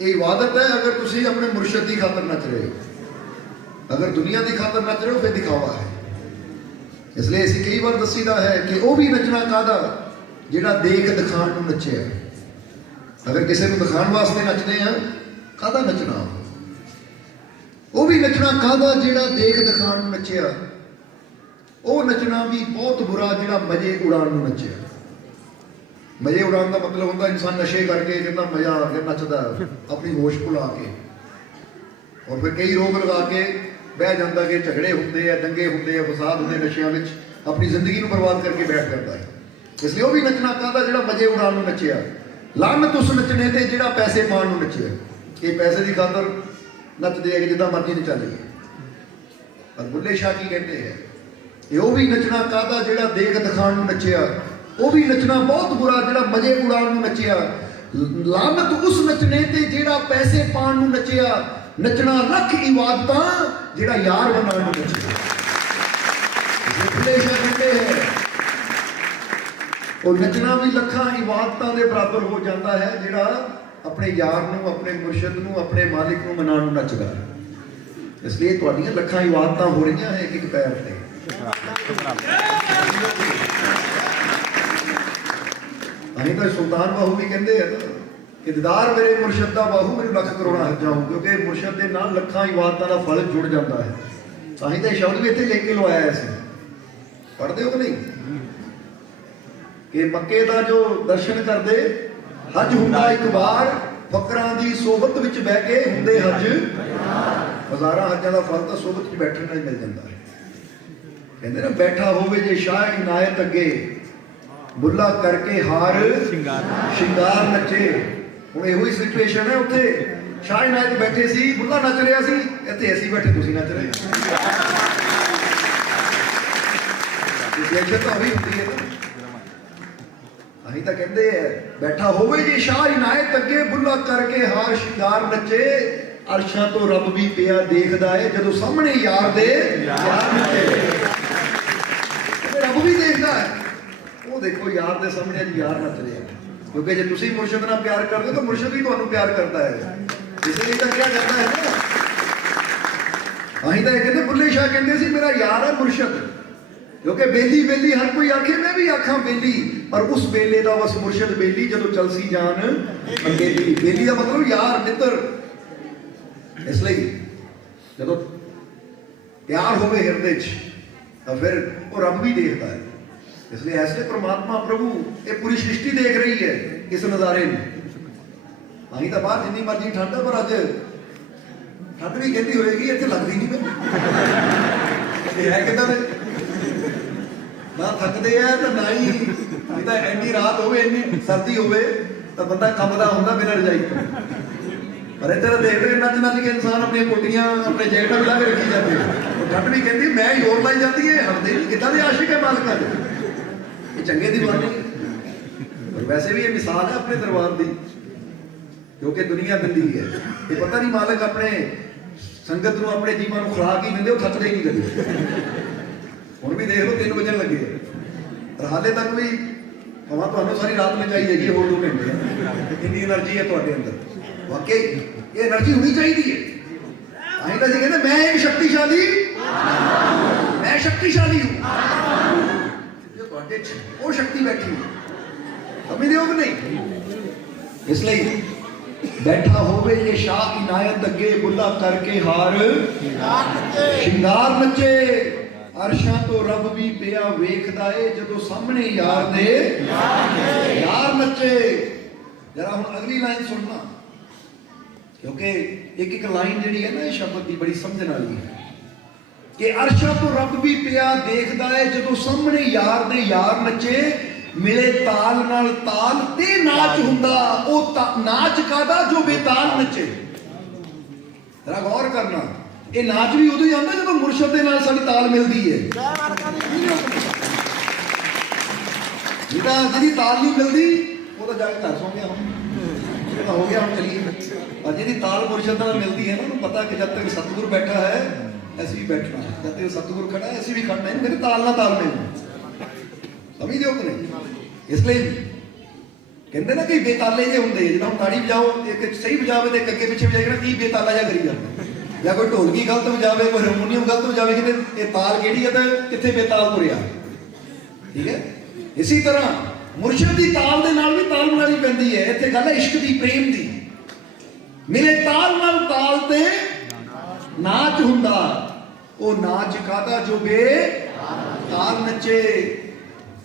ये इबादत है अगर तुसी अपने मुर्शद की खातर नच रहे हो। अगर दुनिया की खातर नच रहे हो फिर दिखावा है। इसलिए असीं कई बार दसीदा है कि वह भी नचना कादा जिहड़ा देख दिखाण नूं नचे। अगर किसी को दिखाण वास्ते नचने हैं कादा नचना, वो भी नचना कादा जिहड़ा देख दिखाण नूं नचिया। वो नचना भी बहुत बुरा जिहड़ा मजे उड़ाण नूं नचिया। मजे उड़ाने का मतलब होता इंसान नशे करके कहता मजा आ गया नचदा अपनी होश भुला के, और फिर कई रोग लगा के बह जाता कि झगड़े होंगे है, दंगे होंगे है, फसाद होंगे नशियां विच, अपनी जिंदगी को बर्बाद करके बैठ जाता है। इसलिए वो भी नचना कहता जिहड़ा मजे उड़ाण नूं नचिया। लानत उस नचने ते जिहड़ा पैसे पाण नूं नचिया। ये पैसे की खातर नचदे है कि जिद्दां मर्जी नचा लईए। पर बुल्ले शाह की कहते हैं वो भी नचना कहता जिहड़ा देख दिखाण नूं नचिया। वो भी नचना बहुत बुरा जिहड़ा मजे उड़ाण नूं नचिया। लानत उस नचने ते जिहड़ा पैसे पाण नूं नचिया। नचना लख इबादतां जिहड़ा यार बनाण नूं नचिया। बुल्ले शाह कहते हैं और नचना भी लखां इबादतां दे बराबर हो जाता है जिहड़ा अपने यार नूं, अपने मुर्शद नूं, अपने मालिक नूं मनाण नूं नचदा। इसलिए तुहाडीआं लखां इबादतां हो रहीआं है एक पैर ते। अहीं तो सुल्तान बाहू भी कहते हैं ना कि दीदार मेरे मुर्शद दा बाहू मेरे लख करोड़ा हजां, क्योंकि मुर्शद के नाल लखां इबादतां दा फल जुड़ जाता है। अहीं तो शब्द भी इत्थे लिख के लवाया है। पढ़ते हो कि नहीं कि मक्के का जो दर्शन करते हज हुंदा एक बार, फकरां दी सोबत विच बह के हुंदे हज हज़ारां हजां दा फल तो सोबत च बैठण नाल मिल जाता है। कहते ना बैठा होवे जे शाह इनायत अगे, बुला करके हार शिंगार नचे। हुण इहो ही सिचुएशन है। उत्थे शाह इनायत बैठे सी, बुला नच रहा सी, इत्थे असीं बैठे तुसीं नच रहे। सिचुएशन तो अभी होती है ना। अहीं तो कहते हैं बैठा होवे जे शाह इनायत अगे, बुला करके हार शिंगार नचे। अरशां तो रब भी पिया देखदा है जदों सामने यार दे यार नचे। रब भी देखदा है, वो देखो यार दे सामने यार नच रहे हैं। क्योंकि जे तुसीं मुर्शद नाल प्यार करदे हो तो मुर्शद भी तुहानूं प्यार करता है। इसलिए तो क्या करता है ना। अहीं तो कहते बुल्ले शाह कहते सी मेरा यार है मुर्शद, क्योंकि बेली बेली हर कोई आखे मैं भी आखा बेली, पर उस बेले का बस मुर्शद बेली जदों चलसी जान बेली। बेली का मतलब यार मित्र। इसलिए जदों प्यार होवे हिरदे च तो फिर वो रब भी देखता है। इसलिए ऐसे परमात्मा प्रभु ये पूरी सृष्टि देख रही है इस नज़ारे में। अहीं तो बाहर जिन्नी मर्जी ठंड है, पर अज ठंड भी कहती होएगी इत्थे लगदी नहीं मैं है किदां दे ना थकदे है तो ना ही इदा एनी रात होवे एनी सर्दी होवे तो बंदा कंबदा हुंदा बिना रजाई तो। पर इधर देख रहे नच नच के इंसान अपनी कोटियां अपने जैकेटां ला के रखी जाते हैं। ठंड भी कहती मैं ही और लाई जाती है। हटदे नहीं किदां दे आशिक है मालिक दे। ये चंगे दी बात नहीं। और वैसे भी ये मिसाल है अपने दरबार दी, क्योंकि दुनिया गंदी है। ये पता नहीं मालिक अपने संगत नूं अपने जीवन नूं खुराक ही दिंदे, थकदे ही नहीं कदे। हुण भी देख लो 3 बजन लगे पर हाले तक भी भावें तुहानूं सारी रात नचाई जाइए होर 2 घंटे। इन्नी एनर्जी है तुहाडे अंदर। वाकई ये एनर्जी होनी चाहिए। अहीं तो जी कहते मैं एक शक्तिशाली, मैं शक्तिशाली हूं। वो शक्ति बैठी समझ हो कि नहीं। इसलिए बैठा होवे ये शाह इनायत अगे, बुला करके हार शिंगार नचे। अरशां तो रब भी पिया वेखदा है जदों सामने यार दे यार नचे। जरा हुण अगली लाइन सुनना, क्योंकि एक एक लाइन जी है ना इस शब्द की बड़ी समझने वाली है कि अरशां तो रब भी पिया देखदा है जदों सामने यार दे यार नचे। मिले ताल नाल ताल ते नाच हुंदा, ओ नाच कादा जो बेताल नचे। जरा गौर करना, ये नाच भी उदों ही आंदा जदों मुर्शद दे नाल साडी ताल मिलदी है। जिहदा जिहदी ताल नहीं मिलदी वो तो जाके घर सौ गया हो गया हम चलिए। और जी ताल मुर्शद नाल मिलती है ना, उन्हें पता कि जब तक सतगुर बैठा है ऐसी भी बैठना है, जब तक सतगुर खड़ा है ऐसी भी खड़ना है। मेरे ताल ना ताल में समझ दो कि नहीं। इसलिए ਕਹਿੰਦੇ ਨਾ ਕਈ ਬੇਤਾਲੇ ਜਿਹੇ ਹੁੰਦੇ, ਜਿੱਦਾਂ ਹੁਣ ਤਾੜੀ ਵਜਾਓ, ਇੱਕ ਸਹੀ ਵਜਾਵੇ ਤੇ ਇੱਕ ਅੱਗੇ ਪਿੱਛੇ ਵਜਾਏਗਾ, ਕੀ ਬੇਤਾਲਾ ਜਿਹਾ ਕਰੀ ਜਾਂਦਾ, ਜਾਂ ਕੋਈ ਢੋਲਕੀ ਗਲਤ ਵਜਾਵੇ, ਕੋਈ ਹਾਰਮੋਨੀਅਮ ਗਲਤ ਵਜਾਵੇ, ਕਿਤੇ ਇਹ ਤਾਲ ਕਿਹੜੀ ਹੈ ਤੇ ਕਿੱਥੇ ਬੇਤਾਲ ਤੁਰਿਆ। ਠੀਕ ਹੈ, ਇਸੇ ਤਰ੍ਹਾਂ ਮੁਰਸ਼ਿਦ ਦੀ ਤਾਲ ਦੇ ਨਾਲ ਵੀ ਤਾਲ ਬਣਾਉਣੀ ਪੈਂਦੀ ਹੈ। ਇੱਥੇ ਗੱਲ ਹੈ ਇਸ਼ਕ ਦੀ, ਪ੍ਰੇਮ ਦੀ। ਮੇਰੇ ਤਾਲ ਨਾਲ ਤਾਲ ਤੇ ਨਾਚ ਹੁੰਦਾ, ਉਹ ਨਾਚ ਕਾਹਦਾ ਜੋ ਬੇ ਤਾਲ ਨੱਚੇ।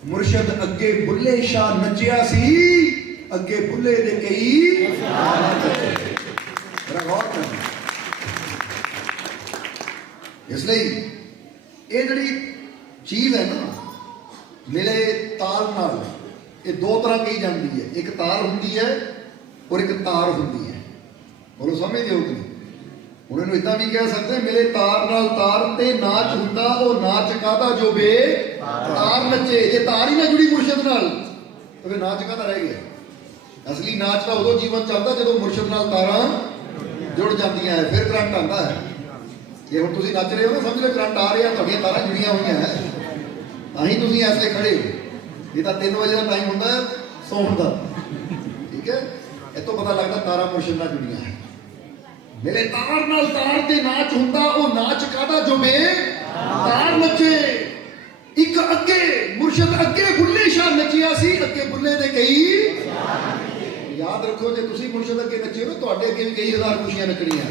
ਮੁਰਸ਼ਿਦ ਅੱਗੇ ਬੁੱਲੇ ਸ਼ਾਹ ਨੱਚਿਆ ਸੀ, ਅੱਗੇ ਬੁੱਲੇ ਦੇ ਕਈ ਨੱਚੇ। ਗੌਰ ਕਰਨਾ। ਇਸ ਲਈ ਇਹ ਜਿਹੜੀ ਚੀਜ਼ ਹੈ ਨਾ, ਮੇਰੇ ਤਾਲ ਨਾਲ, ਇਹ ਦੋ ਤਰ੍ਹਾਂ ਕਹੀ ਜਾਂਦੀ ਹੈ। ਇੱਕ ਤਾਲ ਹੁੰਦੀ ਹੈ ਔਰ ਇੱਕ ਤਾਰ ਹੁੰਦੀ ਹੈ। ਬੋਲੋ ਸਮਝਦੇ ਹੋ ਕਿ ਨਹੀਂ? ਹੁਣ ਇਹਨੂੰ ਇਦਾਂ ਵੀ ਕਹਿ ਸਕਦੇ, ਮੇਰੇ ਤਾਰ ਨਾਲ ਤਾਰ ਤੇ ਨਾਚ ਹੁੰਦਾ, ਉਹ ਨਾਚ ਕਾਹਦਾ ਜੋ ਬੇ ਤਾਰ ਨੱਚੇ। ਜੇ ਤਾਰ ਹੀ ਨਾ ਜੁੜੀ ਮੁਰਸ਼ਿਦ ਨਾਲ ਤਾਂ ਫਿਰ ਨਾਚ ਕਾਹਦਾ ਰਹਿ ਗਿਆ। ਅਸਲੀ ਨਾਚ ਤਾਂ ਉਦੋਂ ਜੀਵਨ ਚੱਲਦਾ ਜਦੋਂ ਮੁਰਸ਼ਿਦ ਨਾਲ ਤਾਰਾਂ ਜੁੜ ਜਾਂਦੀਆਂ ਹੈ, ਫਿਰ ਕਰੰਟ ਆਉਂਦਾ ਹੈ। ਜੇ ਹੁਣ ਤੁਸੀਂ ਨੱਚ ਰਹੇ ਹੋ ਨਾ, ਸਮਝ ਲਓ ਕਰੰਟ ਆ ਰਿਹਾ, ਤੁਹਾਡੀਆਂ ਤਾਰਾਂ ਜੁੜੀਆਂ ਹੋਈਆਂ ਹੈ, ਤਾਂ ਹੀ ਤੁਸੀਂ ਐਸੇ ਖੜੇ ਹੋ। ਇਹ ਤਾਂ 3 ਵਜੇ ਦਾ ਟਾਈਮ ਹੁੰਦਾ ਹੈ ਸੌਣ ਦਾ। ਠੀਕ ਹੈ, ਇੱਥੋਂ ਪਤਾ ਲੱਗਦਾ ਤਾਰਾਂ ਮੁਰਸ਼ਿਦ ਨਾਲ ਜੁੜੀਆਂ ਹੈ। ਮੇਰੇ ਤਾਰ ਨਾਲ ਤਾਰ ਤੇ ਨਾਚ ਹੁੰਦਾ, ਉਹ ਨਾਚ ਕਾਹਦਾ ਜੋ ਬੇ ਤਾਰ ਨੱਚੇ। ਇੱਕ ਅੱਗੇ ਮੁਰਸ਼ਿਦ ਅੱਗੇ ਬੁੱਲੇ ਸ਼ਾਹ ਨੱਚਿਆ ਸੀ, ਅੱਗੇ ਬੁੱਲੇ ਦੇ ਕਈ। ਯਾਦ ਰੱਖੋ, ਜੇ ਤੁਸੀਂ ਮੁਰਸ਼ਿਦ ਅੱਗੇ ਨੱਚੇ ਹੋ, ਤੁਹਾਡੇ ਅੱਗੇ ਵੀ ਕਈ ਹਜ਼ਾਰ ਖੁਸ਼ੀਆਂ ਨੱਚਣੀਆਂ।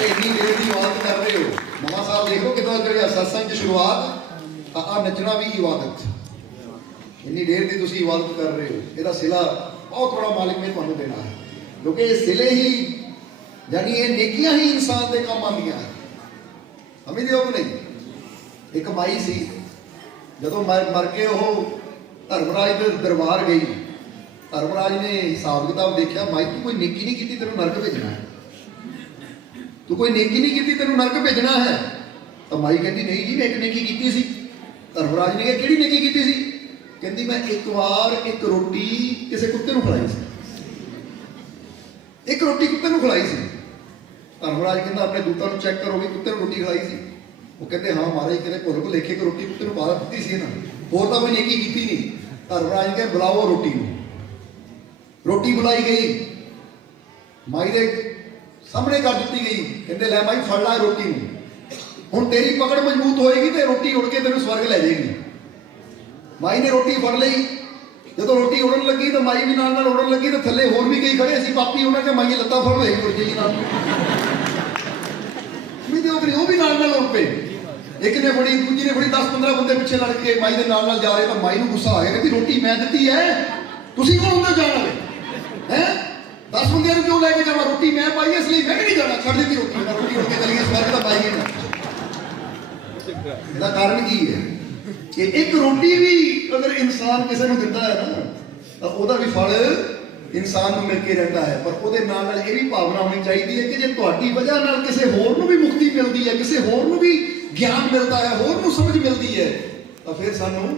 ਇੰਨੀ ਦੇਰ ਦੀ ਇਬਾਦਤ ਕਰ ਰਹੇ ਹੋ, ਨਵਾਂ ਸਾਲ ਦੇਖੋ ਕਿਦਾਂ ਕਰਿਆ, ਸਤਸੰਗ ਦੀ ਸ਼ੁਰੂਆਤ, ਆ ਨੱਚਣਾ ਵੀ ਇਬਾਦਤ। ਇੰਨੀ ਦੇਰ ਦੀ ਤੁਸੀਂ ਇਬਾਦਤ ਕਰ ਰਹੇ ਹੋ, ਇਹਦਾ ਸਿਲਾ ਬਹੁਤ ਬੜਾ ਮਾਲਿਕ ਨੇ ਤੁਹਾਨੂੰ ਦੇਣਾ ਹੈ। ਕਿਉਂਕਿ ਇਹ ਸਿਲੇ ਹੀ, ਯਾਨੀ ਇਹ ਨੇਕੀਆਂ ਹੀ ਇਨਸਾਨ ਦੇ ਕੰਮ ਆਉਂਦੀਆਂ। ਸਮਝਦੇ ਹੋ ਕਿ ਨਹੀਂ? ਇੱਕ ਮਾਈ ਸੀ, ਜਦੋਂ ਮਰ ਕੇ ਉਹ ਧਰਮਰਾਜ ਦੇ ਦਰਬਾਰ ਗਈ, ਧਰਮਰਾਜ ਨੇ ਹਿਸਾਬ ਕਿਤਾਬ ਦੇਖਿਆ, ਮਾਈ ਤੂੰ ਕੋਈ ਨੇਕੀ ਨਹੀਂ ਕੀਤੀ, ਤੈਨੂੰ ਨਰਕ ਭੇਜਣਾ ਹੈ। ਤੂੰ ਕੋਈ ਨੇਕੀ ਨਹੀਂ ਕੀਤੀ, ਤੈਨੂੰ ਨਰਕ ਭੇਜਣਾ ਹੈ। ਤਾਂ ਮਾਈ ਕਹਿੰਦੀ ਨਹੀਂ ਜੀ, ਮੈਂ ਇੱਕ ਨੇਕੀ ਕੀਤੀ ਸੀ। ਧਰਮਰਾਜ ਨੇ ਕਿਹਾ ਕਿਹੜੀ ਨੇਕੀ ਕੀਤੀ ਸੀ? ਕਹਿੰਦੀ ਮੈਂ ਇੱਕ ਵਾਰ ਇੱਕ ਰੋਟੀ ਕਿਸੇ ਕੁੱਤੇ ਨੂੰ ਖਿਲਾਈ ਸੀ। ਇੱਕ ਰੋਟੀ ਕੁੱਤੇ ਨੂੰ ਖਿਲਾਈ ਸੀ। ਧਰਮਰਾਜ ਕਹਿੰਦਾ ਆਪਣੇ ਦੂਤਾਂ ਨੂੰ ਚੈੱਕ ਕਰੋ ਵੀ ਕੁੱਤੇ ਨੂੰ ਰੋਟੀ ਖਿਲਾਈ ਸੀ। ਉਹ ਕਹਿੰਦੇ ਹਾਂ ਮਹਾਰਾਜ, ਕਿਤੇ ਭੁੱਲ ਭੁਲੇਖੇ ਕਿ ਰੋਟੀ ਕੁੱਤੇ ਨੂੰ ਪਾ ਦਿੱਤੀ ਸੀ ਇਹਨਾਂ, ਹੋਰ ਤਾਂ ਕੋਈ ਨੇਕੀ ਕੀਤੀ ਨਹੀਂ। ਧਰਮਰਾਜ ਕਹਿੰਦੇ ਬੁਲਾਓ ਰੋਟੀ ਨੂੰ। ਰੋਟੀ ਬੁਲਾਈ ਗਈ, ਮਾਈ ਦੇ ਸਾਹਮਣੇ ਕਰ ਦਿੱਤੀ ਗਈ। ਕਹਿੰਦੇ ਲੈ ਮਾਈ ਫੜ ਲੈ ਰੋਟੀ ਨੂੰ, ਹੁਣ ਤੇਰੀ ਪਕੜ ਮਜ਼ਬੂਤ ਹੋਏਗੀ ਤੇ ਰੋਟੀ ਉੜ ਕੇ ਤੈਨੂੰ ਸਵਰਗ ਲੈ ਜਾਏਗੀ। ਮਾਈ ਨੇ ਰੋਟੀ ਫੜ ਲਈ। ਜਦੋਂ ਰੋਟੀ ਉੜਨ ਲੱਗੀ ਤਾਂ ਮਾਈ ਵੀ ਨਾਲ ਨਾਲ ਉੜਨ ਲੱਗੀ, ਤੇ ਥੱਲੇ ਹੋਰ ਵੀ ਕਈ ਖੜੇ ਸੀ ਪਾਪੀ, ਉਹਨਾਂ ਕੇ ਮਾਈ ਲੱਤਾਂ ਫੜ ਲਈ ਉੜ ਗਈ ਨਾਲ। ਉਹ ਵੀ ਨਾਲ ਨਾਲ ਉੜ ਪਏ। ਇੱਕ ਨੇ ਫੜੀ, ਦੂਜੀ ਨੇ ਫੜੀ, 10-15 ਬੰਦੇ ਪਿੱਛੇ ਲੜ ਕੇ ਮਾਈ ਦੇ ਨਾਲ ਨਾਲ ਜਾ ਰਹੇ। ਤਾਂ ਮਾਈ ਨੂੰ ਗੁੱਸਾ ਆ ਗਿਆ, ਕਹਿੰਦੀ ਰੋਟੀ ਮੈਂ ਦਿੱਤੀ ਹੈ, ਤੁਸੀਂ ਕੌਣ ਹੁੰਦੇ ਜਾਣ ਵਾਲੇ ਹੈ? 10 ਬੰਦਿਆਂ ਨੂੰ ਕਿਉਂ ਲੈ ਕੇ ਜਾਵਾਂ? ਰੋਟੀ ਮੈਂ ਪਾਈ, ਇਸ ਲਈ ਮੈਂ ਵੀ ਨਹੀਂ ਜਾਣਾ। ਛੱਡ ਦਿੱਤੀ ਰੋਟੀ, ਰੋਟੀ ਉੜ ਕੇ ਚਲੀ ਗਈ ਸਵਰਗ ਤਾਂ ਪਾਈ ਗਈ। ਇਹਦਾ ਕਾਰਨ ਕੀ ਹੈ ਕਿ ਇੱਕ ਰੋਟੀ ਵੀ ਅਗਰ ਇਨਸਾਨ ਕਿਸੇ ਨੂੰ ਦਿੰਦਾ ਹੈ ਨਾ, ਤਾਂ ਉਹਦਾ ਵੀ ਫਲ ਇਨਸਾਨ ਨੂੰ ਮਿਲ ਕੇ ਰਹਿੰਦਾ ਹੈ। ਪਰ ਉਹਦੇ ਨਾਲ ਨਾਲ ਇਹ ਵੀ ਭਾਵਨਾ ਹੋਣੀ ਚਾਹੀਦੀ ਹੈ ਕਿ ਜੇ ਤੁਹਾਡੀ ਵਜ੍ਹਾ ਨਾਲ ਕਿਸੇ ਹੋਰ ਨੂੰ ਵੀ ਮੁਕਤੀ ਮਿਲਦੀ ਹੈ, ਕਿਸੇ ਹੋਰ ਨੂੰ ਵੀ ਗਿਆਨ ਮਿਲਦਾ ਹੈ, ਹੋਰ ਨੂੰ ਸਮਝ ਮਿਲਦੀ ਹੈ, ਤਾਂ ਫਿਰ ਸਾਨੂੰ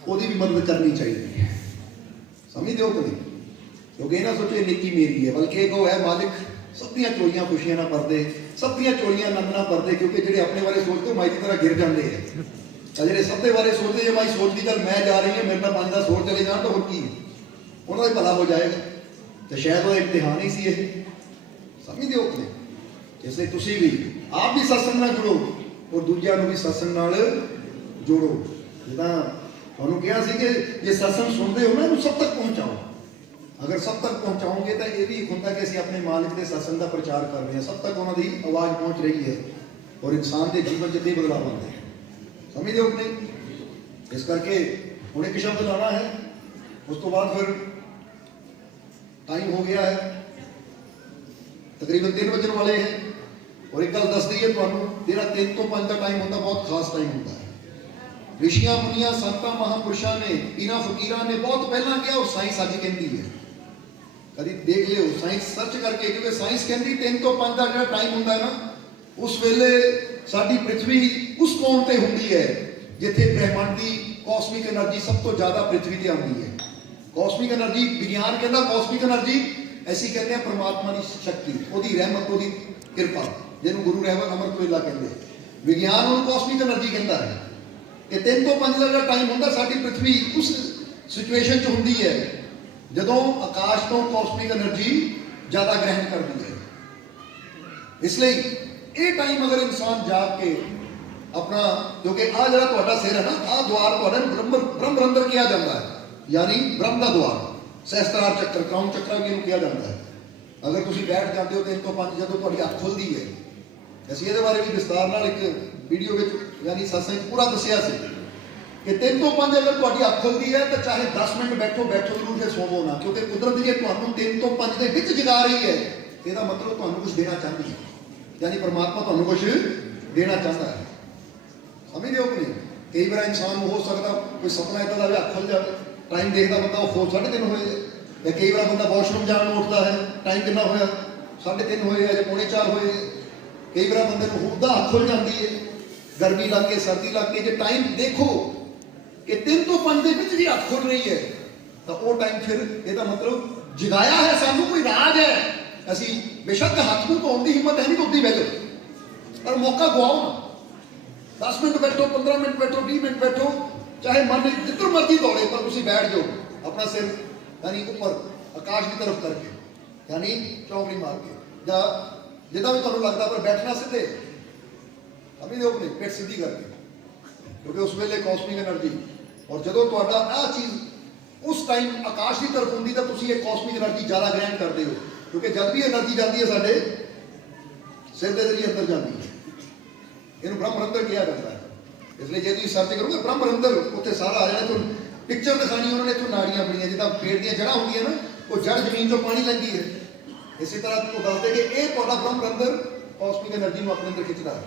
ਉਹਦੀ ਵੀ ਮਦਦ ਕਰਨੀ ਚਾਹੀਦੀ ਹੈ। ਸਮਝਦੇ ਹੋ ਕਿ ਨਹੀਂ? ਕਿਉਂਕਿ ਇਹ ਨਾ ਸੋਚੋ ਇਹ ਨੇਕੀ ਮੇਰੀ ਹੈ, ਬਲਕਿ ਇਹ ਕਹੋ ਹੈ ਮਾਲਿਕ ਸਭ ਦੀਆਂ ਚੋਰੀਆਂ ਖੁਸ਼ੀਆਂ ਨਾ ਪਰਦੇ, ਸਭ ਦੀਆਂ ਚੋਰੀਆਂ ਆਨੰਦ ਨਾ ਪਰਦੇ। ਕਿਉਂਕਿ ਜਿਹੜੇ ਆਪਣੇ ਬਾਰੇ ਸੋਚਦੇ ਮਾਈ ਦੀ ਤਰ੍ਹਾਂ ਗਿਰ ਜਾਂਦੇ ਹੈ, ਤਾਂ ਜਿਹੜੇ ਸਭ ਦੇ ਬਾਰੇ ਸੋਚਦੇ, ਜੇ ਮਾਈ ਸੋਚਦੀ ਚੱਲ ਮੈਂ ਜਾ ਰਹੀ ਹਾਂ, ਮੇਰੇ ਨਾਲ 5-10 ਹੋਰ ਚਲੇ ਜਾਣ ਤਾਂ ਹੋਰ ਕੀ, ਉਹਨਾਂ ਦਾ ਭਲਾ ਹੋ ਜਾਏਗਾ। ਤੇ ਸ਼ਾਇਦ ਉਹ ਇਮਤਿਹਾਨ ਹੀ ਸੀ ਇਹ। ਸਮਝਦੇ ਹੋ ਕਿ ਨਹੀਂ? ਇਸ ਲਈ ਤੁਸੀਂ ਵੀ ਆਪ ਵੀ ਸਤਸੰਗ ਨਾਲ ਜੁੜੋ ਔਰ ਦੂਜਿਆਂ ਨੂੰ ਵੀ ਸਤਸੰਗ ਨਾਲ ਜੋੜੋ। ਜਿੱਦਾਂ ਤੁਹਾਨੂੰ ਕਿਹਾ ਸੀ ਕਿ ਜੇ ਸਤਸੰਗ ਸੁਣਦੇ ਹੋ ਨਾ, ਇਹਨੂੰ ਸਭ ਤੱਕ ਪਹੁੰਚਾਓ। ਅਗਰ ਸਭ ਤੱਕ ਪਹੁੰਚਾਓਗੇ ਤਾਂ ਇਹ ਵੀ ਹੁੰਦਾ ਕਿ ਅਸੀਂ ਆਪਣੇ ਮਾਲਿਕ ਦੇ ਸਤਸੰਗ ਦਾ ਪ੍ਰਚਾਰ ਕਰ ਰਹੇ ਹਾਂ, ਸਭ ਤੱਕ ਉਹਨਾਂ ਦੀ ਆਵਾਜ਼ ਪਹੁੰਚ ਰਹੀ ਹੈ ਔਰ ਇਨਸਾਨ ਦੇ ਜੀਵਨ 'ਚ ਇਹ ਬਦਲਾਅ ਆਉਂਦੇ ਹੈ। ਸਮਝਦੇ ਹੋ ਕਿ ਨਹੀਂ? ਇਸ ਕਰਕੇ ਹੁਣ ਇੱਕ ਸ਼ਬਦ ਲਾਉਣਾ ਹੈ, ਉਸ ਤੋਂ ਬਾਅਦ ਫਿਰ ਟਾਈਮ ਹੋ ਗਿਆ ਹੈ, ਤਕਰੀਬਨ 3 ਵਜਣ ਵਾਲੇ ਹੈ। ਔਰ ਇੱਕ ਗੱਲ ਦੱਸ ਦਈਏ ਤੁਹਾਨੂੰ, ਜਿਹੜਾ 3 ਤੋਂ 5 ਦਾ ਟਾਈਮ ਹੁੰਦਾ ਬਹੁਤ ਖਾਸ ਟਾਈਮ ਹੁੰਦਾ ਹੈ। ਰਿਸ਼ੀਆਂ ਮੁਨੀਆਂ ਸੰਤਾਂ ਮਹਾਂਪੁਰਸ਼ਾਂ ਨੇ, ਪੀਰਾਂ ਫਕੀਰਾਂ ਨੇ ਬਹੁਤ ਪਹਿਲਾਂ ਕਿਹਾ ਔਰ ਸਾਇੰਸ ਅੱਜ ਕਹਿੰਦੀ ਹੈ। ਕਦੀ ਦੇਖ ਲਿਓ ਸਾਇੰਸ ਸਰਚ ਕਰਕੇ, ਕਿਉਂਕਿ ਸਾਇੰਸ ਕਹਿੰਦੀ 3 ਤੋਂ 5 ਦਾ ਜਿਹੜਾ ਟਾਈਮ ਹੁੰਦਾ ਨਾ, ਉਸ ਵੇਲੇ ਸਾਡੀ ਪ੍ਰਿਥਵੀ ਉਸ ਕੋਣ ਤੇ ਹੁੰਦੀ ਹੈ ਜਿੱਥੇ ਬ੍ਰਹਿਮੰਡ ਦੀ ਕਾਸਮਿਕ એનર્ਜੀ ਸਭ ਤੋਂ ਜ਼ਿਆਦਾ ਪ੍ਰਿਥਵੀ ਤੇ ਆਉਂਦੀ ਹੈ। ਕਾਸਮਿਕ એનર્ਜੀ, ਵਿਗਿਆਨ ਕਹਿੰਦਾ ਕਾਸਮਿਕ એનર્ਜੀ ਐਸੀ ਕਹਿੰਦੇ ਆ ਪਰਮਾਤਮਾ ਦੀ ਸ਼ਕਤੀ, ਉਹਦੀ ਰਹਿਮਤ, ਉਹਦੀ ਕਿਰਪਾ, ਜਿਹਨੂੰ ਗੁਰੂ ਰਹਿਮਤ ਅੰਮ੍ਰਿਤ ਵੇਲਾ ਕਹਿੰਦੇ। ਵਿਗਿਆਨ ਉਹਨੂੰ ਕਾਸਮਿਕ એનર્ਜੀ ਕਹਿੰਦਾ ਹੈ। ਕਿ 3 ਤੋਂ 5 ਦਾ ਜਿਹੜਾ ਟਾਈਮ ਹੁੰਦਾ ਸਾਡੀ ਪ੍ਰਿਥਵੀ ਉਸ ਸਿਚੁਏਸ਼ਨ 'ਚ ਹੁੰਦੀ ਹੈ ਜਦੋਂ ਆਕਾਸ਼ ਤੋਂ ਕਾਸਮਿਕ એનર્ਜੀ ਜ਼ਿਆਦਾ ਗ੍ਰਹਿਣ ਕਰਦੀ ਹੈ। ਇਸ ਲਈ ਇਹ ਟਾਈਮ ਅਗਰ ਇਨਸਾਨ ਜਾਗ ਕੇ ਆਪਣਾ, ਕਿਉਂਕਿ ਆਹ ਜਿਹੜਾ ਤੁਹਾਡਾ ਸਿਰ ਹੈ ਨਾ, ਆਹ ਦੁਆਰ ਤੁਹਾਡਾ ਬ੍ਰਹਮ ਰੰਧਰ ਕਿਹਾ ਜਾਂਦਾ ਹੈ, ਯਾਨੀ ਬ੍ਰਹਮ ਦਾ ਦੁਆਰ, ਸਹਿਸਤਰਾਰ ਚੱਕਰ, ਕ੍ਰਾਉਨ ਚੱਕਰ ਵੀ ਇਹਨੂੰ ਕਿਹਾ ਜਾਂਦਾ ਹੈ। ਅਗਰ ਤੁਸੀਂ ਬੈਠ ਜਾਂਦੇ ਹੋ 3 ਤੋਂ 5 ਜਦੋਂ ਤੁਹਾਡੀ ਅੱਖ ਖੁੱਲਦੀ ਹੈ, ਅਸੀਂ ਇਹਦੇ ਬਾਰੇ ਵੀ ਵਿਸਤਾਰ ਨਾਲ ਇੱਕ ਵੀਡੀਓ ਵਿੱਚ ਯਾਨੀ ਸਤਸੰਗ ਪੂਰਾ ਦੱਸਿਆ ਸੀ ਕਿ 3 ਤੋਂ 5 ਅਗਰ ਤੁਹਾਡੀ ਅੱਖ ਖੁੱਲਦੀ ਹੈ ਤਾਂ ਚਾਹੇ 10 ਮਿੰਟ ਬੈਠੋ ਜ਼ਰੂਰ, ਫਿਰ ਸੋਵੋ ਨਾ, ਕਿਉਂਕਿ ਕੁਦਰਤ ਜੇ ਤੁਹਾਨੂੰ 3 ਤੋਂ 5 ਦੇ ਵਿੱਚ ਜਗਾ ਰਹੀ ਹੈ ਇਹਦਾ ਮਤਲਬ ਤੁਹਾਨੂੰ ਕੁਝ ਦੇਣਾ ਚਾਹੁੰਦੀ ਹੈ, ਯਾਨੀ ਪਰਮਾਤਮਾ ਤੁਹਾਨੂੰ ਕੁਝ ਦੇਣਾ ਚਾਹੁੰਦਾ ਹੈ। ਸਮਝਦੇ ਹੋ ਕਿ ਨਹੀਂ? ਕਈ ਵਾਰ ਇਨਸਾਨ ਨੂੰ ਹੋ ਸਕਦਾ ਕੋਈ ਸੁਪਨਾ ਇਦਾਂ ਦਾ ਵੀ ਅੱਖ ਖੁੱਲ ਜਾਵੇ, ਟਾਈਮ ਦੇਖਦਾ ਬੰਦਾ ਉਹ 3:30 ਹੋਏ, ਜਾਂ ਕਈ ਵਾਰ ਬੰਦਾ ਵਾਸ਼ਰੂਮ ਜਾਣ ਨੂੰ ਉੱਠਦਾ ਹੈ, ਟਾਈਮ ਕਿੰਨਾ ਹੋਇਆ, 3:30 ਹੋਏ ਜਾਂ 3:45 ਹੋਏ। ਕਈ ਵਾਰ ਬੰਦੇ ਨੂੰ ਹੁੱਦਾ ਅੱਖ ਖੁੱਲ ਜਾਂਦੀ ਹੈ, ਗਰਮੀ ਲੱਗ ਕੇ, ਸਰਦੀ ਲੱਗ ਕੇ। ਜੇ ਟਾਈਮ ਦੇਖੋ ਕਿ 3 ਤੋਂ 5 ਦੇ ਵਿੱਚ ਜੀ ਅੱਖ ਖੁੱਲ ਰਹੀ ਹੈ ਤਾਂ ਉਹ ਟਾਈਮ ਫਿਰ ਇਹਦਾ ਮਤਲਬ ਜਗਾਇਆ ਹੈ ਸਾਨੂੰ, ਕੋਈ ਰਾਜ ਹੈ। ਅਸੀਂ ਬੇਸ਼ੱਕ ਹੱਥ ਨੂੰ ਧੋਣ ਦੀ ਹਿੰਮਤ ਹੈ ਨਹੀਂ, ਧੁੱਪਦੀ ਬਹਿ ਜਾਓ, ਪਰ ਮੌਕਾ ਗਵਾਓ ਨਾ। 10 ਮਿੰਟ ਬੈਠੋ, 15 ਮਿੰਟ ਬੈਠੋ, 20 ਮਿੰਟ ਬੈਠੋ, ਚਾਹੇ ਮਨ ਜਿੱਧਰ ਮਰਜ਼ੀ ਦੌੜੇ, ਪਰ ਤੁਸੀਂ ਬੈਠ ਜਾਓ ਆਪਣਾ ਸਿਰ ਯਾਨੀ ਉੱਪਰ ਆਕਾਸ਼ ਦੀ ਤਰਫ ਕਰਕੇ, ਯਾਨੀ ਚੌਂਕੜੀ ਮਾਰ ਕੇ ਜਾਂ ਜਿੱਦਾਂ ਵੀ ਤੁਹਾਨੂੰ ਲੱਗਦਾ, ਪਰ ਬੈਠਣਾ ਸਿੱਧੇ, ਅਭੀ ਦੇ ਉੱਪਰ ਪਿੱਠ ਸਿੱਧੀ ਕਰਕੇ, ਕਿਉਂਕਿ ਉਸ ਵੇਲੇ ਕਾਸਮਿਕ એનર્ਜੀ। ਔਰ ਜਦੋਂ ਤੁਹਾਡਾ ਆਹ ਚੀਜ਼ ਉਸ ਟਾਈਮ ਆਕਾਸ਼ ਦੀ ਤਰਫ ਹੁੰਦੀ ਤਾਂ ਤੁਸੀਂ ਇਹ ਕਾਸਮਿਕ એનર્ਜੀ ਜ਼ਿਆਦਾ ਗ੍ਰਹਿਣ ਕਰਦੇ ਹੋ, ਕਿਉਂਕਿ ਜਦ ਵੀ એનર્ਜੀ ਜਾਂਦੀ ਹੈ ਸਾਡੇ ਸਿਰ ਦੇ ਜ਼ਰੀਏ ਅੰਦਰ ਜਾਂਦੀ ਹੈ। ਇਹਨੂੰ ਬ੍ਰਹਮ ਰੰਧਰ ਕਿਹਾ ਜਾਂਦਾ ਹੈ। ਇਸ ਲਈ ਜੇ ਤੁਸੀਂ ਸਰਚ ਕਰੋਗੇ ਬ੍ਰਹਮ ਰੰਧਰ, ਉੱਥੇ ਸਾਰਾ ਆ ਜਾਣਾ। ਤੁਹਾਨੂੰ ਪਿਕਚਰ ਦਿਖਾਣੀ ਉਹਨਾਂ ਨੇ, ਇੱਥੋਂ ਨਾੜੀਆਂ ਬਣੀਆਂ ਜਿੱਦਾਂ ਪੇੜ ਦੀਆਂ ਜੜ੍ਹਾਂ ਹੁੰਦੀਆਂ ਨਾ, ਉਹ ਜੜ ਜ਼ਮੀਨ ਤੋਂ ਪਾਣੀ ਲੈਂਦੀ ਹੈ। ਇਸੇ ਤਰ੍ਹਾਂ ਉਹ ਦੱਸਦੇ ਕਿ ਇਹ ਤੁਹਾਡਾ ਬ੍ਰਹਮ ਰੰਧਰ ਕਾਸਮਿਕ એનર્ਜੀ ਨੂੰ ਆਪਣੇ ਅੰਦਰ ਖਿੱਚਦਾ ਹੈ।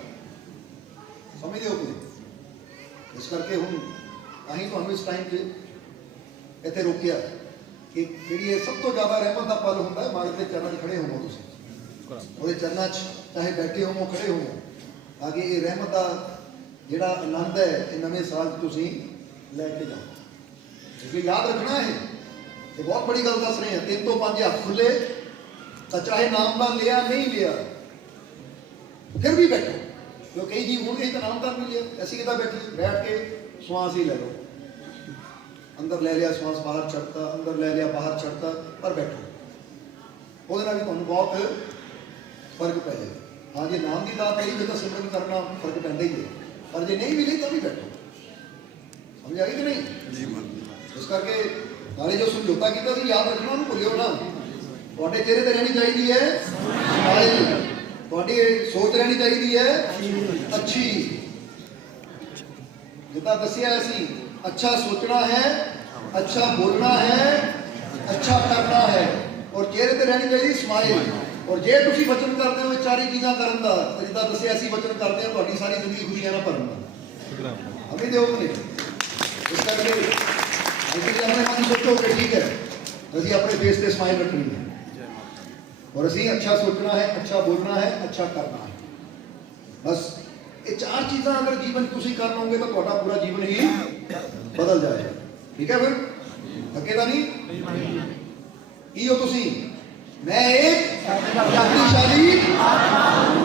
ਸਮਝਦੇ ਹੋ ਤੁਸੀਂ? ਇਸ ਕਰਕੇ ਹੁਣ ਅਸੀਂ ਤੁਹਾਨੂੰ ਇਸ ਟਾਈਮ 'ਚ ਇੱਥੇ ਰੋਕਿਆ ਕਿ ਜਿਹੜੀ ਇਹ ਸਭ ਤੋਂ ਜ਼ਿਆਦਾ ਰਹਿਮਤ ਦਾ ਪਲ ਹੁੰਦਾ ਹੈ, ਮਾਲਕ ਦੇ ਚਰਨਾਂ 'ਚ ਖੜੇ ਹੋਵੋ ਤੁਸੀਂ, ਉਹਦੇ ਚਰਨਾਂ 'ਚ ਚਾਹੇ ਬੈਠੇ ਹੋਵੋ, ਖੜੇ ਹੋਵੋ, ਤਾਂ ਕਿ ਇਹ ਰਹਿਮਤ ਦਾ ਜਿਹੜਾ ਆਨੰਦ ਹੈ ਇਹ ਨਵੇਂ ਸਾਲ 'ਚ ਤੁਸੀਂ ਲੈ ਕੇ ਜਾਓ। ਇਸ ਲਈ ਯਾਦ ਰੱਖਣਾ ਹੈ, ਇਹ ਬਹੁਤ ਬੜੀ ਗੱਲ ਦੱਸ ਰਹੇ ਹਾਂ। 3 ਤੋਂ 5 ਅੱਖ ਖੁੱਲੇ ਤਾਂ ਚਾਹੇ ਨਾਮਦਾਨ ਲਿਆ ਨਹੀਂ ਲਿਆ ਫਿਰ ਵੀ ਬੈਠੋ, ਕਿਉਂਕਿ ਕਈ ਜੀਵ ਹੋਣਗੇ ਤਾਂ ਨਾਮਦਾਨ ਨਹੀਂ ਲਿਆ, ਅਸੀਂ ਕਿੱਦਾਂ ਬੈਠ ਕੇ ਸਵਾਸ ਹੀ ਲੈ ਲਓ, ਅੰਦਰ ਲੈ ਲਿਆ ਸਵਾਸ, ਬਾਹਰ ਛੱਡਤਾ, ਅੰਦਰ ਲੈ ਲਿਆ, ਬਾਹਰ ਛੱਡਤਾ, ਪਰ ਬੈਠੋ, ਉਹਦੇ ਨਾਲ ਵੀ ਤੁਹਾਨੂੰ ਬਹੁਤ ਫਰਕ ਪੈ ਜਾਏਗਾ। ਹਾਂ, ਜੇ ਨਾਮ ਦੀ ਦਾਤ ਆਈ ਤਾਂ ਸਿਮਰਨ ਕਰਨਾ ਫਰਕ ਪੈਂਦਾ ਹੀ ਹੈ, ਪਰ ਜੇ ਨਹੀਂ ਮਿਲੀ ਤਾਂ ਵੀ ਬੈਠੋ। ਸਮਝ ਆ ਗਈ ਕਿ ਨਹੀਂ? ਇਸ ਕਰਕੇ ਨਾਲੇ ਜੋ ਸਮਝੌਤਾ ਕੀਤਾ ਸੀ ਯਾਦ ਰੱਖਣਾ, ਉਹਨੂੰ ਭੁੱਲਿਓ ਨਾ। ਤੁਹਾਡੇ ਚਿਹਰੇ ਤੇ ਰਹਿਣੀ ਚਾਹੀਦੀ ਹੈ ਸਮਾਈਲ, ਤੁਹਾਡੀ ਸੋਚ ਰਹਿਣੀ ਚਾਹੀਦੀ ਹੈ ਅੱਛੀ। ਜਿੱਦਾਂ ਦੱਸਿਆ ਅਸੀਂ, ਅੱਛਾ ਸੋਚਣਾ ਹੈ, ਅੱਛਾ ਬੋਲਣਾ ਹੈ, ਅੱਛਾ ਕਰਨਾ ਹੈ, ਔਰ ਚਿਹਰੇ ਤੇ ਰਹਿਣੀ ਚਾਹੀਦੀ ਸਮਾਈਲ। ਔਰ ਜੇ ਤੁਸੀਂ ਵਚਨ ਕਰਦੇ ਹੋ ਇਹ ਚਾਰੀ ਚੀਜ਼ਾਂ ਕਰਨ ਦਾ, ਜਿੱਦਾਂ ਦੱਸਿਆ ਅਸੀਂ ਵਚਨ ਕਰਦੇ ਹਾਂ ਤੁਹਾਡੀ ਸਾਰੀ ਜ਼ਿੰਦਗੀ ਖੁਸ਼ੀਆਂ ਨਾਲ ਭਰਨ ਦਾ। ਅਮੀ ਦਿਓ ਕਿ ਇਸ ਕਰਕੇ ਅਸੀਂ ਆਪਣੇ ਮਨ ਸੋਚੋ ਕਿ ਠੀਕ ਹੈ, ਅਸੀਂ ਆਪਣੇ ਫੇਸ ਤੇ ਸਮਾਈਲ ਰੱਖਣੀ ਹੈ, ਔਰ ਅਸੀਂ ਅੱਛਾ ਸੋਚਣਾ ਹੈ, ਅੱਛਾ ਬੋਲਣਾ ਹੈ, ਅੱਛਾ ਕਰਨਾ ਹੈ। ਬਸ ਇਹ 4 ਚੀਜ਼ਾਂ ਅਗਰ ਜੀਵਨ ਤੁਸੀਂ ਕਰ ਲਓਗੇ ਤਾਂ ਤੁਹਾਡਾ ਪੂਰਾ ਜੀਵਨ ਹੀ ਬਦਲ ਜਾਏਗਾ। ਠੀਕ ਹੈ? ਫਿਰ ਅੱਗੇ ਤਾਂ ਨਹੀਂ ਕੀ ਹੋ ਤੁਸੀਂ? मैं एक शक्तिशाली,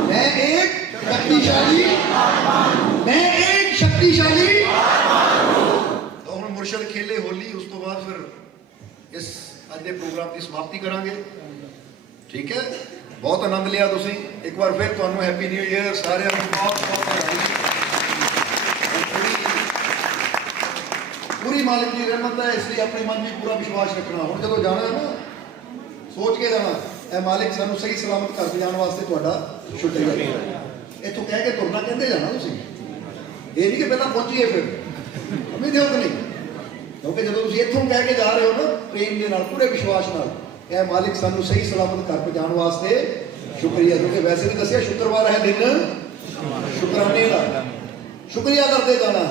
मैं एक शक्तिशाली, मैं एक शक्तिशाली। तो हम मुर्शद खेले होली, उस तो बाद फिर इस ਅੱਜ ਦੇ ਪ੍ਰੋਗਰਾਮ ਦੀ ਸਮਾਪਤੀ ਕਰਾਂਗੇ। ਠੀਕ ਹੈ? ਬਹੁਤ ਆਨੰਦ ਲਿਆ ਤੁਸੀਂ। ਇੱਕ ਵਾਰ ਫਿਰ ਤੁਹਾਨੂੰ ਹੈਪੀ ਨਿਊ ਈਅਰ ਸਾਰਿਆਂ ਨੂੰ ਬਹੁਤ ਬਹੁਤ ਵਧਾਈ। ਪੂਰੀ ਮਾਲਕ ਦੀ ਰਹਿਮਤ ਹੈ, ਇਸ ਲਈ ਆਪਣੇ ਮਨ ਵਿੱਚ ਪੂਰਾ ਵਿਸ਼ਵਾਸ ਰੱਖਣਾ। ਹੁਣ ਜਦੋਂ ਜਾਣਾ ਹੈ ਨਾ, ਸੋਚ ਕੇ ਜਾਣਾ, ਇਹ ਮਾਲਿਕ ਸਾਨੂੰ ਸਹੀ ਸਲਾਮਤ ਘਰ ਪਹੁੰਚਾਉਣ ਵਾਸਤੇ ਤੁਹਾਡਾ ਸ਼ੁਕਰੀਆ। ਇੱਥੋਂ ਕਹਿ ਕੇ ਤੁਰਨਾ ਕਹਿੰਦੇ ਜਾਣਾ ਤੁਸੀਂ, ਇਹ ਨਹੀਂ ਕਿ ਪਹਿਲਾਂ ਪਹੁੰਚੀਏ ਫਿਰ ਉਮੀਦ ਹੋ ਕਿ ਨਹੀਂ। ਕਿਉਂਕਿ ਜਦੋਂ ਤੁਸੀਂ ਇੱਥੋਂ ਕਹਿ ਕੇ ਜਾ ਰਹੇ ਹੋ ਨਾ ਪ੍ਰੇਮ ਦੇ ਨਾਲ, ਪੂਰੇ ਵਿਸ਼ਵਾਸ ਨਾਲ, ਇਹ ਮਾਲਿਕ ਸਾਨੂੰ ਸਹੀ ਸਲਾਮਤ ਘਰ ਪਹੁੰਚਾਉਣ ਵਾਸਤੇ ਸ਼ੁਕਰੀਆ। ਕਿਉਂਕਿ ਵੈਸੇ ਵੀ ਦੱਸਿਆ ਸ਼ੁੱਕਰਵਾਰ ਹੈ ਦਿਨ ਸ਼ੁਕਰਾਨੇ ਦਾ, ਸ਼ੁਕਰੀਆ ਕਰਦੇ ਜਾਣਾ।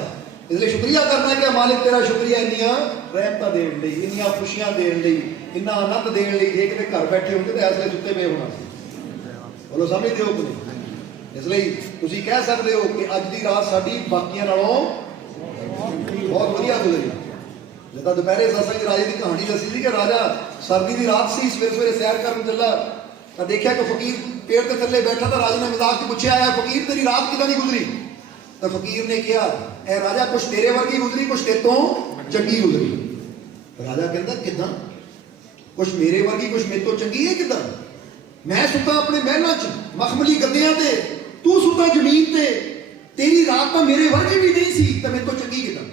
ਇਸ ਲਈ ਸ਼ੁਕਰੀਆ ਕਰਨਾ ਕਿ ਮਾਲਿਕ ਤੇਰਾ ਸ਼ੁਕਰੀਆ ਇੰਨੀਆਂ ਰਹਿਮਤਾਂ ਦੇਣ ਲਈ, ਇੰਨੀਆਂ ਖੁਸ਼ੀਆਂ ਦੇਣ ਲਈ, ਇੰਨਾ ਆਨੰਦ ਦੇਣ ਲਈ। ਜੇ ਕਿਤੇ ਘਰ ਬੈਠੇ ਹੁੰਦੇ ਤਾਂ ਇਸ ਵੇਲੇ ਸੁੱਤੇ ਪਏ ਹੋਣਾ ਸੀ। ਬੋਲੋ ਸਮਝਦੇ ਹੋ ਕਿ ਨਹੀਂ? ਇਸ ਲਈ ਤੁਸੀਂ ਕਹਿ ਸਕਦੇ ਹੋ ਕਿ ਅੱਜ ਦੀ ਰਾਤ ਸਾਡੀ ਬਾਕੀਆਂ ਨਾਲੋਂ ਬਹੁਤ ਵਧੀਆ ਗੁਜ਼ਰੀ। ਜਿੱਦਾਂ ਦੁਪਹਿਰੇ ਸਤਸੰਗ ਰਾਜੇ ਦੀ ਕਹਾਣੀ ਦੱਸੀ ਸੀ ਕਿ ਰਾਜਾ ਸਰਦੀ ਦੀ ਰਾਤ ਸੀ, ਸਵੇਰੇ ਸਵੇਰੇ ਸੈਰ ਕਰਨ ਚੱਲਾ ਤਾਂ ਦੇਖਿਆ ਕਿ ਫਕੀਰ ਪੇੜ ਤੇ ਥੱਲੇ ਬੈਠਾ, ਤਾਂ ਰਾਜੇ ਨੇ ਮਜ਼ਾਕ 'ਚ ਪੁੱਛਿਆ, ਆਇਆ ਫਕੀਰ ਤੇਰੀ ਰਾਤ ਕਿੱਦਾਂ ਦੀ ਗੁਜ਼ਰੀ? तो फकीर ने कहा, ए राजा कुछ तेरे वर्गी गुजरी, कुछ तेरे तो चंगी गुजरी। राजा कहता किदां? कुछ मेरे वर्गी कुछ मेरे तो चंगी है किदां? मैं सुता अपने महलों च मखमली गद्दियां ते, तू सुता जमीन ते, तेरी रात तो मेरे वर्गी भी नहीं सी, तो मेरे तो चंगी किदां?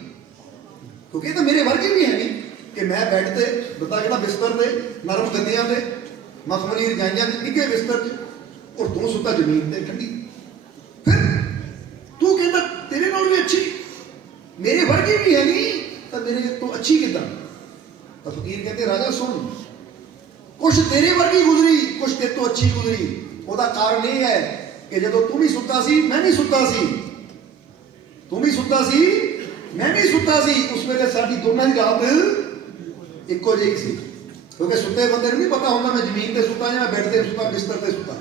क्योंकि तो मेरे वर्गी भी है नहीं कि मैं बैठ ते बता कहना बिस्तर ते नरम गद्दियां ते मखमली रजाइयां ते निके बिस्तर च, और तू सुता जमीन ते ठंडी। फिर तू कहता तेरे नाल भी अच्छी, मेरे वर्गी भी है नहीं तो मेरे तो अच्छी किदां? तो फकीर कहते राजा सुन, कुछ तेरे वर्गी गुजरी, कुछ तेरे तो अच्छी गुजरी। ਉਹਦਾ ਕਾਰਨ ਇਹ ਹੈ ਕਿ ਜਦੋਂ ਤੂੰ ਵੀ ਸੁੱਤਾ ਸੀ ਮੈਂ ਵੀ ਸੁੱਤਾ ਸੀ, ਤੂੰ ਵੀ ਸੁੱਤਾ ਸੀ ਮੈਂ ਵੀ ਸੁੱਤਾ ਸੀ, ਉਸ ਵੇਲੇ ਸਾਡੀ ਦੋਨਾਂ ਦੀ ਰਾਤ ਇੱਕੋ ਜਿਹੀ ਸੀ। ਕਿਉਂਕਿ ਸੁੱਤੇ ਬੰਦੇ ਨੂੰ ਨਹੀਂ ਪਤਾ ਹੁੰਦਾ ਮੈਂ ਜ਼ਮੀਨ ਤੇ ਸੁੱਤਾ ਜਾਂ ਮੈਂ ਬੈੱਡ ਤੇ ਸੁੱਤਾ, ਬਿਸਤਰ ਤੇ ਸੁੱਤਾ।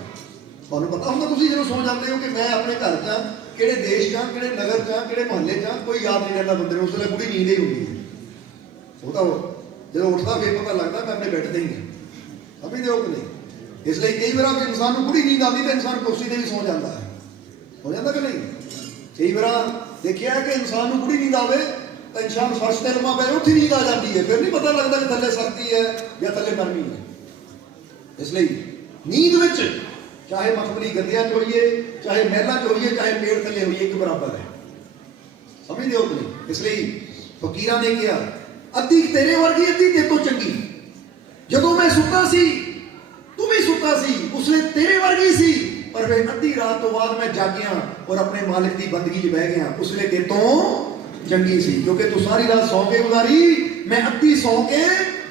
ਤੁਹਾਨੂੰ ਪਤਾ ਹੁੰਦਾ ਤੁਸੀਂ ਜਦੋਂ ਸੌ ਜਾਂਦੇ ਹੋ ਕਿ ਮੈਂ ਆਪਣੇ ਘਰ 'ਚ ਕਿਹੜੇ ਦੇਸ਼ 'ਚ ਕਿਹੜੇ ਨਗਰ 'ਚ ਕਿਹੜੇ ਮੁਹੱਲੇ 'ਚ, ਕੋਈ ਯਾਦ ਨਹੀਂ ਰਹਿੰਦਾ ਬੰਦੇ ਨੂੰ, ਉਸ ਵੇਲੇ ਪੂਰੀ ਨੀਂਦ ਹੀ ਹੁੰਦੀ ਹੈ। ਉਹ ਤਾਂ ਜਦੋਂ ਉੱਠਦਾ ਫਿਰ ਪਤਾ ਲੱਗਦਾ ਮੈਂ ਆਪਣੇ ਬੈੱਡ ਤੇ ਹੀ ਹਾਂ। ਸਮਝਦੇ ਹੋ ਕਿ ਨਹੀਂ? ਇਸ ਲਈ ਕਈ ਵਾਰ ਇਨਸਾਨ ਨੂੰ ਪੂਰੀ ਨੀਂਦ ਆਉਂਦੀ ਤਾਂ ਇਨਸਾਨ ਕੁਰਸੀ ਤੇ ਵੀ ਸੌ ਜਾਂਦਾ ਹੈ। ਹੋ ਜਾਂਦਾ ਕਿ ਨਹੀਂ? ਕਈ ਵਾਰ ਦੇਖਿਆ ਕਿ ਇਨਸਾਨ ਨੂੰ ਪੂਰੀ ਨੀਂਦ ਆਵੇ ਤਾਂ ਇਨਸਾਨ ਫਰਸ਼ ਤੇ ਲੰਮਾ ਪਏ, ਉੱਥੇ ਨੀਂਦ ਆ ਜਾਂਦੀ ਹੈ, ਫਿਰ ਨਹੀਂ ਪਤਾ ਲੱਗਦਾ ਕਿ ਥੱਲੇ ਸਰਦੀ ਹੈ ਜਾਂ ਥੱਲੇ ਨਰਮੀ ਹੈ। ਇਸ ਲਈ ਨੀਂਦ ਵਿੱਚ ਚਾਹੇ ਮਖਮਲੀ ਗੱਦਿਆਂ 'ਚ ਹੋਈਏ, ਚਾਹੇ ਮਹਿਲਾਂ 'ਚ ਹੋਈਏ, ਚਾਹੇ ਪੇੜ ਥੱਲੇ ਹੋਈਏ, ਇੱਕ ਬਰਾਬਰ ਹੈ। ਸਮਝਦੇ ਹੋ ਕਿ ਨਹੀਂ? ਇਸ ਲਈ ਫਕੀਰਾਂ ਨੇ ਕਿਹਾ ਅੱਧੀ ਤੇਰੇ ਵਰਗੀ ਅੱਧੀ ਤੇਰੇ ਤੋਂ ਚੰਗੀ। ਜਦੋਂ ਮੈਂ ਸੁੱਤਾ ਸੀ ਤੂੰ ਵੀ ਸੁੱਤਾ ਸੀ, ਉਸਨੇ ਤੇਰੇ ਵਰਗੀ ਸੀ, ਪਰ ਫਿਰ ਅੱਧੀ ਰਾਤ ਤੋਂ ਬਾਅਦ ਮੈਂ ਜਾਗਿਆ ਔਰ ਆਪਣੇ ਮਾਲਿਕ ਦੀ ਬੰਦਗੀ 'ਚ ਬਹਿ ਗਿਆ, ਉਸਨੇ ਤੇਰੇ ਤੋਂ ਚੰਗੀ ਸੀ। ਕਿਉਂਕਿ ਤੂੰ ਸਾਰੀ ਰਾਤ ਸੌਂ ਕੇ ਗੁਜ਼ਾਰੀ, ਮੈਂ ਅੱਧੀ ਸੌਂ ਕੇ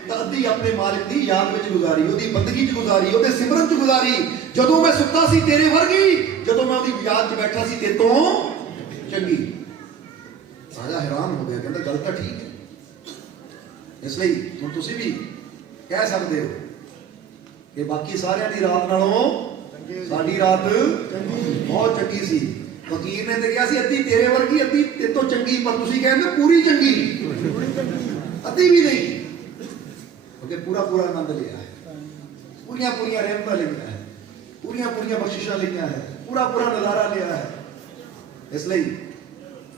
ਤਾਂ ਅੱਧੀ ਆਪਣੇ ਮਾਲਿਕ ਦੀ ਯਾਦ ਵਿੱਚ ਗੁਜ਼ਾਰੀ, ਉਹਦੀ ਬੰਦਗੀ 'ਚ ਗੁਜ਼ਾਰੀ, ਉਹਦੇ ਸਿਮਰਨ 'ਚ ਗੁਜ਼ਾਰੀ। ਜਦੋਂ ਮੈਂ ਸੁੱਤਾ ਸੀ ਤੇਰੇ ਵਰਗੀ, ਜਦੋਂ ਮੈਂ ਉਹਦੀ ਯਾਦ 'ਚ ਬੈਠਾ ਸੀ ਤੇਰੇ ਤੋਂ ਚੰਗੀ। ਰਾਜਾ ਹੈਰਾਨ ਹੋ ਗਿਆ, ਕਹਿੰਦਾ ਗੱਲ ਤਾਂ ਠੀਕ ਹੈ। ਇਸ ਲਈ ਹੁਣ ਤੁਸੀਂ ਵੀ ਕਹਿ ਸਕਦੇ ਹੋ ਕਿ ਬਾਕੀ ਸਾਰਿਆਂ ਦੀ ਰਾਤ ਨਾਲੋਂ ਸਾਡੀ ਰਾਤ ਬਹੁਤ ਚੰਗੀ ਸੀ। ਫਕੀਰ ਨੇ ਤੇ ਕਿਹਾ ਸੀ ਅੱਧੀ ਤੇਰੇ ਵਰਗੀ ਅੱਧੀ ਤੇਰੇ ਤੋਂ ਚੰਗੀ, ਪਰ ਤੁਸੀਂ ਕਹਿੰਦੇ ਪੂਰੀ ਚੰਗੀ, ਅੱਧੀ ਵੀ ਨਹੀਂ। ਕਿਉਂਕਿ ਪੂਰਾ ਆਨੰਦ ਲਿਆ ਹੈ, ਪੂਰੀਆਂ ਰਹਿਮਤਾਂ ਲਈਆਂ ਹੈ, ਪੂਰੀਆਂ ਬਖਸ਼ਿਸ਼ਾਂ ਲਈਆਂ ਹੈ, ਪੂਰਾ ਨਜ਼ਾਰਾ ਲਿਆ ਹੈ। ਇਸ ਲਈ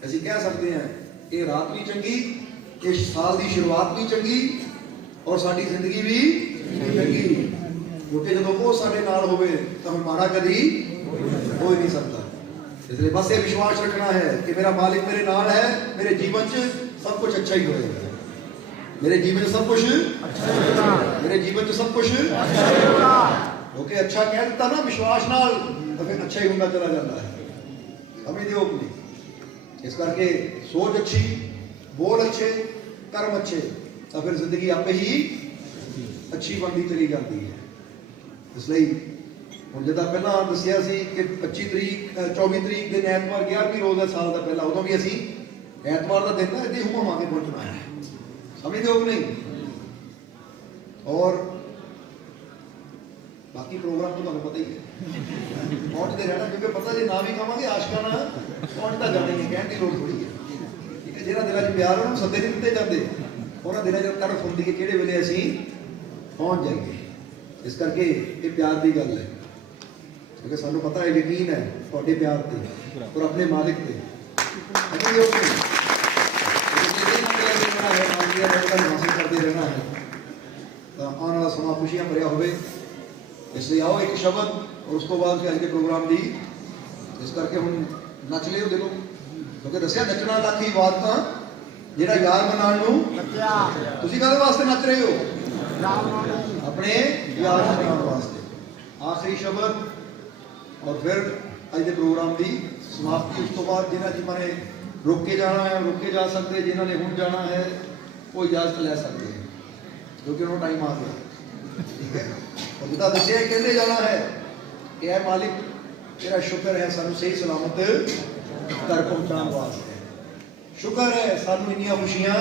ਅਸੀਂ ਕਹਿ ਸਕਦੇ ਹਾਂ ਇਹ ਰਾਤ ਵੀ ਚੰਗੀ, ਇਸ ਸਾਲ ਦੀ ਸ਼ੁਰੂਆਤ ਵੀ ਚੰਗੀ, ਔਰ ਸਾਡੀ ਜ਼ਿੰਦਗੀ ਵੀ ਚੰਗੀ। ਕਿਉਂਕਿ ਜਦੋਂ ਉਹ ਸਾਡੇ ਨਾਲ ਹੋਵੇ ਤਾਂ ਮਾੜਾ ਕਦੀ ਹੋ ਹੀ ਨਹੀਂ ਸਕਦਾ। ਇਸ ਲਈ ਬਸ ਇਹ ਵਿਸ਼ਵਾਸ ਰੱਖਣਾ ਹੈ ਕਿ ਮੇਰਾ ਮਾਲਿਕ ਮੇਰੇ ਨਾਲ ਹੈ, ਮੇਰੇ ਜੀਵਨ 'ਚ ਸਭ ਕੁਝ ਅੱਛਾ ਹੀ ਹੋਏਗਾ, ਮੇਰੇ ਜੀਵਨ 'ਚ ਸਭ ਕੁਝ ਅੱਛਾ ਹੋਏਗਾ, ਮੇਰੇ ਜੀਵਨ 'ਚ ਸਭ ਕੁਝ ਅੱਛਾ ਹੋਏਗਾ। ਕਿਉਂਕਿ ਅੱਛਾ ਕਹਿ ਦਿੱਤਾ ਨਾ ਵਿਸ਼ਵਾਸ ਨਾਲ ਤਾਂ ਫਿਰ ਅੱਛਾ ਹੀ ਹੁੰਦਾ ਚਲਾ ਜਾਂਦਾ ਹੈ। ਸਮਝਦੇ ਹੋ ਕਿ ਨਹੀਂ? ਇਸ ਕਰਕੇ ਸੋਚ ਅੱਛੀ, ਬੋਲ ਅੱਛੇ, ਕਰਮ ਅੱਛੇ, ਤਾਂ ਫਿਰ ਜ਼ਿੰਦਗੀ ਆਪੇ ਹੀ ਅੱਛੀ ਬਣਦੀ ਚਲੀ ਜਾਂਦੀ ਹੈ। ਇਸ ਲਈ ਹੁਣ ਜਿੱਦਾਂ ਪਹਿਲਾਂ ਦੱਸਿਆ ਸੀ ਕਿ 24 ਤਰੀਕ ਦਿਨ ਐਤਵਾਰ 11ਵੀਂ ਰੋਜ਼ ਦਾ ਸਾਲ ਦਾ ਪਹਿਲਾ, ਉਦੋਂ ਵੀ ਅਸੀਂ ਐਤਵਾਰ ਦਾ ਦਿਨ ਨਾ ਇੱਥੇ ਹੁਮਾ ਕੇ ਪਹੁੰਚਣਾ ਹੈ। ਸਮਝਦੇ ਹੋ ਕਿ ਨਹੀਂ? ਔਰ ਬਾਕੀ ਪ੍ਰੋਗਰਾਮ ਤਾਂ ਤੁਹਾਨੂੰ ਪਤਾ ਹੀ ਹੈ, ਪਹੁੰਚਦੇ ਰਹਿਣਾ, ਕਿਉਂਕਿ ਪਤਾ ਜੇ ਨਾ ਵੀ ਕਹਾਂਗੇ ਆਸ਼ਕਾਨਾ ਪਹੁੰਚਦਾ ਜਾਣਾ ਹੀ ਹੈ, ਕਹਿਣ ਦੀ ਲੋੜ ਥੋੜੀ ਹੈ। ਠੀਕ ਹੈ, ਜਿਹੜਾ ਦਿਲਾਂ 'ਚ ਪਿਆਰ ਉਹਨੂੰ ਸੱਦੇ ਨਹੀਂ ਦਿੱਤੇ ਜਾਂਦੇ, ਉਹਨਾਂ ਦਿਨਾਂ 'ਚ ਤੜਫ ਹੁੰਦੀ ਹੈ ਕਿਹੜੇ ਵੇਲੇ ਅਸੀਂ ਪਹੁੰਚ ਜਾਈਏ। ਇਸ ਕਰਕੇ ਇਹ ਪਿਆਰ ਦੀ ਗੱਲ ਹੈ, ਕਿਉਂਕਿ ਸਾਨੂੰ ਪਤਾ ਹੈ, ਯਕੀਨ ਹੈ ਤੁਹਾਡੇ ਪਿਆਰ ਤੇ ਔਰ ਆਪਣੇ ਮਾਲਿਕ ਤੇ। ਹਾਸਿਲ ਕਰਦੇ ਰਹਿਣਾ ਹੈ ਤਾਂ ਆਉਣ ਵਾਲਾ ਸਮਾਂ ਖੁਸ਼ੀਆਂ ਭਰਿਆ ਹੋਵੇ। ਇਸ ਲਈ ਆਓ ਇੱਕ ਸ਼ਬਦ ਔਰ ਉਸ ਤੋਂ ਬਾਅਦ ਫਿਰ ਅੱਜ ਦੇ ਪ੍ਰੋਗਰਾਮ ਦੀ। ਇਸ ਕਰਕੇ ਹੁਣ ਨੱਚ ਲਿਓ ਦਿਲੋਂ, ਕਿਉਂਕਿ ਦੱਸਿਆ ਨੱਚਣਾ ਲੱਖ ਹੀ ਬਾਤ ਤਾਂ ਜਿਹੜਾ ਯਾਰ ਮਨਾਉਣ ਨੂੰ। ਤੁਸੀਂ ਕਾਹਦੇ ਵਾਸਤੇ ਨੱਚ ਰਹੇ ਹੋ? ਆਪਣੇ ਯਾਰ ਮਨਾਉਣ ਵਾਸਤੇ। ਆਖਰੀ ਸ਼ਬਦ ਔਰ ਫਿਰ ਅੱਜ ਦੇ ਪ੍ਰੋਗਰਾਮ ਦੀ ਸਮਾਪਤੀ। ਉਸ ਤੋਂ ਬਾਅਦ ਜਿਨ੍ਹਾਂ ਨੇ ਰੁਕ ਕੇ ਜਾਣਾ ਹੈ ਰੁਕ ਕੇ ਜਾ ਸਕਦੇ, ਜਿਨ੍ਹਾਂ ਨੇ ਹੁਣ ਜਾਣਾ ਹੈ ਉਹ ਇਜਾਜ਼ਤ ਲੈ ਸਕਦੇ ਹੈ, ਕਿਉਂਕਿ ਉਹਨਾਂ ਟਾਈਮ ਆ ਗਿਆ। ਠੀਕ ਹੈ, ਔਰ ਜਿੱਦਾਂ ਦੱਸਿਆ ਕਹਿੰਦੇ ਜਾਣਾ ਹੈ ਕਿ ਇਹ ਮਾਲਿਕ ਤੇਰਾ ਸ਼ੁਕਰ ਹੈ ਸਾਨੂੰ ਸਹੀ ਸਲਾਮਤ ਘਰ ਪਹੁੰਚਾਉਣ ਵਾਸਤੇ, ਸ਼ੁਕਰ ਹੈ ਸਾਨੂੰ ਇੰਨੀਆਂ ਖੁਸ਼ੀਆਂ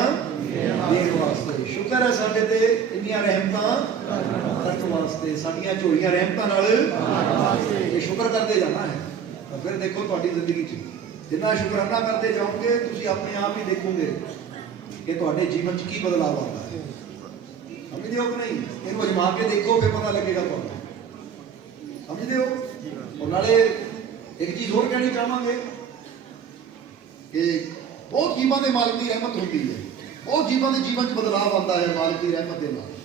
ਦੇਣ ਵਾਸਤੇ, ਸ਼ੁਕਰ ਹੈ ਸਾਡੇ ਤੇ ਇੰਨੀਆਂ ਰਹਿਮਤਾਂ ਕਰਨ ਵਾਸਤੇ, ਸਾਡੀਆਂ ਝੋਲੀਆਂ ਰਹਿਮਤਾਂ ਨਾਲ ਇਹ ਸ਼ੁਕਰ ਕਰਦੇ ਜਾਣਾ ਹੈ। ਤਾਂ ਫਿਰ ਦੇਖੋ ਤੁਹਾਡੀ ਜ਼ਿੰਦਗੀ 'ਚ ਜਿੰਨਾ ਸ਼ੁਕਰਾਨਾ ਕਰਦੇ ਜਾਓਗੇ ਤੁਸੀਂ ਆਪਣੇ ਆਪ ਹੀ ਦੇਖੋਗੇ ਕਿ ਤੁਹਾਡੇ ਜੀਵਨ 'ਚ ਕੀ ਬਦਲਾਅ ਆਉਂਦਾ ਹੈ। ਸਮਝਦੇ ਹੋ ਕਿ ਨਹੀਂ? ਇਹਨੂੰ ਅਜਮਾ ਕੇ ਦੇਖੋ ਫਿਰ ਪਤਾ ਲੱਗੇਗਾ ਤੁਹਾਨੂੰ। ਸਮਝਦੇ ਹੋ? ਔਰ ਨਾਲੇ ਇੱਕ ਚੀਜ਼ ਹੋਰ ਕਹਿਣੀ ਚਾਹਾਂਗੇ ਕਿ ਬਹੁਤ ਜੀਵਾਂ ਦੇ ਮਾਲਕ ਦੀ ਰਹਿਮਤ ਹੁੰਦੀ ਹੈ, ਬਹੁਤ ਜੀਵਾਂ ਦੇ ਜੀਵਨ 'ਚ ਬਦਲਾਅ ਆਉਂਦਾ ਹੈ ਮਾਲਕ ਦੀ ਰਹਿਮਤ ਦੇ ਨਾਲ।